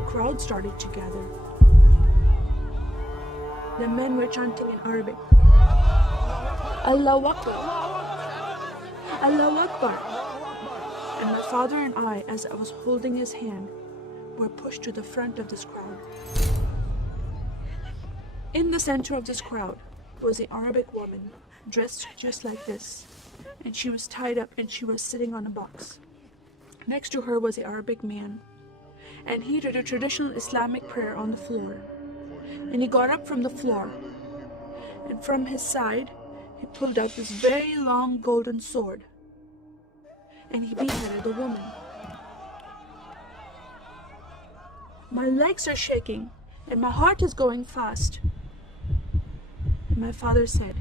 a crowd started to gather. The men were chanting in Arabic, Allahu Akbar, Allahu Akbar. And my father and I, as I was holding his hand, were pushed to the front of this crowd. In the center of this crowd was an Arabic woman, dressed just like this, and she was tied up and she was sitting on a box. Next to her was an Arabic man, and he did a traditional Islamic prayer on the floor. And he got up from the floor, and from his side, he pulled out this very long golden sword, and he beheaded the woman. My legs are shaking, and my heart is going fast. And my father said,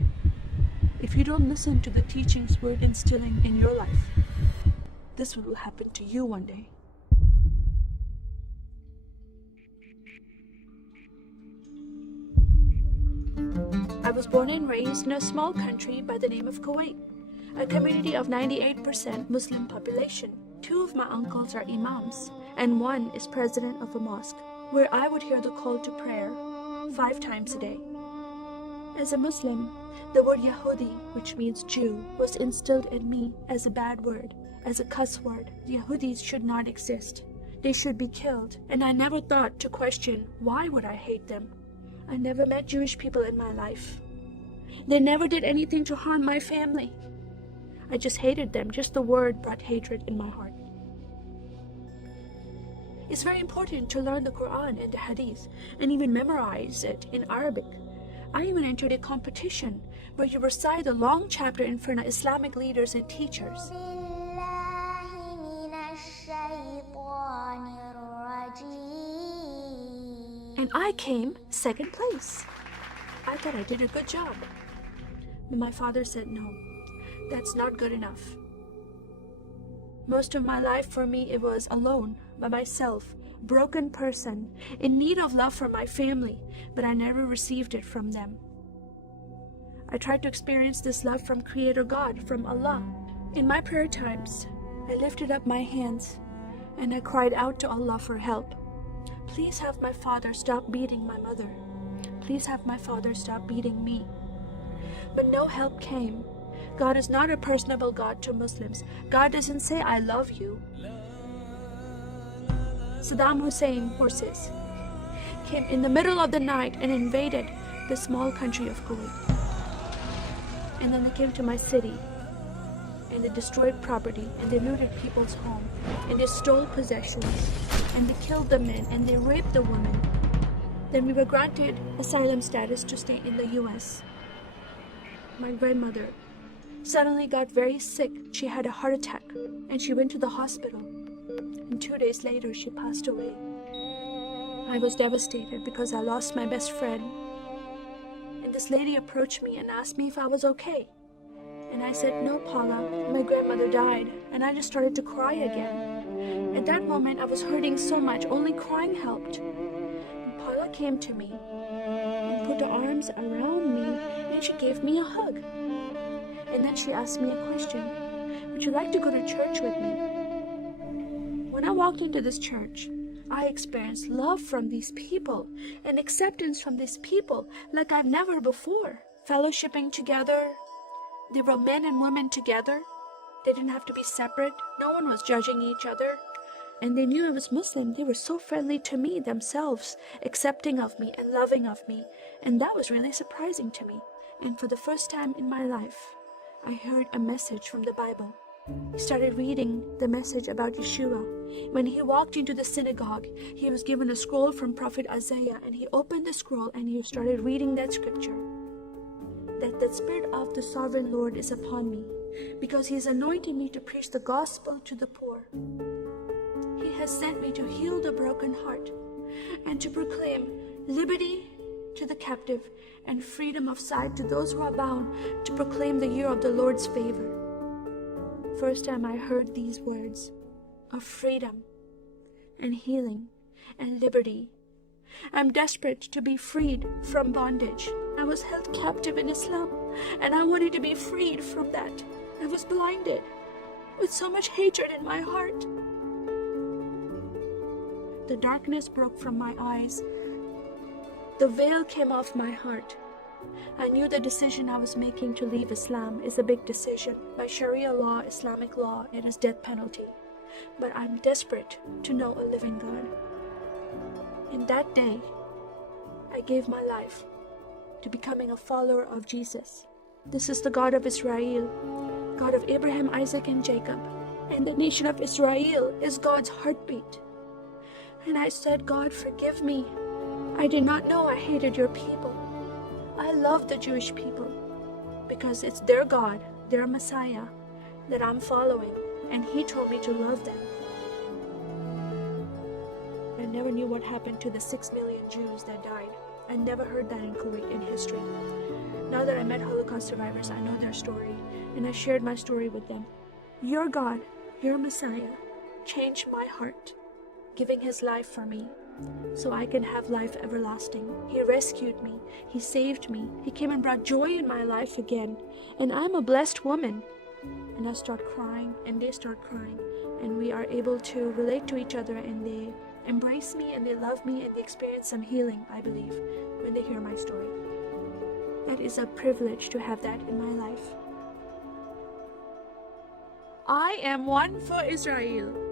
if you don't listen to the teachings we're instilling in your life, this will happen to you one day. I was born and raised in a small country by the name of Kuwait, a community of 98% Muslim population. 2 of my uncles are imams, and 1 is president of a mosque, where I would hear the call to prayer 5 times a day. As a Muslim, the word Yahudi, which means Jew, was instilled in me as a bad word, as a cuss word. The Yahudis should not exist. They should be killed, and I never thought to question why would I hate them. I never met Jewish people in my life. They never did anything to harm my family. I just hated them. Just the word brought hatred in my heart. It's very important to learn the Quran and the Hadith and even memorize it in Arabic. I even entered a competition where you recite a long chapter in front of Islamic leaders and teachers. And I came 2nd place. I thought I did a good job. But my father said, no, that's not good enough. Most of my life for me, it was alone, by myself, broken person, in need of love from my family, but I never received it from them. I tried to experience this love from Creator God, from Allah. In my prayer times, I lifted up my hands and I cried out to Allah for help. Please have my father stop beating my mother. Please have my father stop beating me. But no help came. God is not a personable God to Muslims. God doesn't say, I love you. Saddam Hussein forces came in the middle of the night and invaded the small country of Kuwait. And then they came to my city and they destroyed property and they looted people's home and they stole possessions and they killed the men and they raped the women. Then we were granted asylum status to stay in the US. My grandmother suddenly got very sick. She had a heart attack and she went to the hospital. And 2 days later, she passed away. I was devastated because I lost my best friend. And this lady approached me and asked me if I was okay. And I said, no, Paula, my grandmother died. And I just started to cry again. At that moment, I was hurting so much, only crying helped. And Paula came to me and put her arms around me and she gave me a hug. And then she asked me a question. Would you like to go to church with me? When I walked into this church, I experienced love from these people and acceptance from these people like I've never before. Fellowshipping together. They were men and women together. They didn't have to be separate. No one was judging each other. And they knew I was Muslim. They were so friendly to me themselves, accepting of me and loving of me. And that was really surprising to me. And for the first time in my life, I heard a message from the Bible. He started reading the message about Yeshua. When he walked into the synagogue, he was given a scroll from Prophet Isaiah, and he opened the scroll and he started reading that scripture. That the Spirit of the Sovereign Lord is upon me, because he has anointed me to preach the gospel to the poor. He has sent me to heal the broken heart and to proclaim liberty to the captive and freedom of sight to those who are bound, to proclaim the year of the Lord's favor. First time I heard these words of freedom and healing and liberty. I'm desperate to be freed from bondage. I was held captive in Islam and I wanted to be freed from that. I was blinded with so much hatred in my heart. The darkness broke from my eyes. The veil came off my heart. I knew the decision I was making to leave Islam is a big decision. By Sharia law, Islamic law, it is death penalty. But I'm desperate to know a living God. In that day, I gave my life to becoming a follower of Jesus. This is the God of Israel, God of Abraham, Isaac, and Jacob. And the nation of Israel is God's heartbeat. And I said, God, forgive me. I did not know I hated your people. I love the Jewish people because it's their God, their Messiah that I'm following. And he told me to love them. I never knew what happened to the 6 million Jews that died. I never heard that in Kuwait in history. Now that I met Holocaust survivors, I know their story, and I shared my story with them. Your God, your Messiah, changed my heart, giving his life for me, so I can have life everlasting. He rescued me. He saved me. He came and brought joy in my life again. And I'm a blessed woman. And I start crying, and they start crying, and we are able to relate to each other, and they embrace me, and they love me, and they experience some healing, I believe, when they hear my story. That is a privilege to have that in my life. I am one for Israel.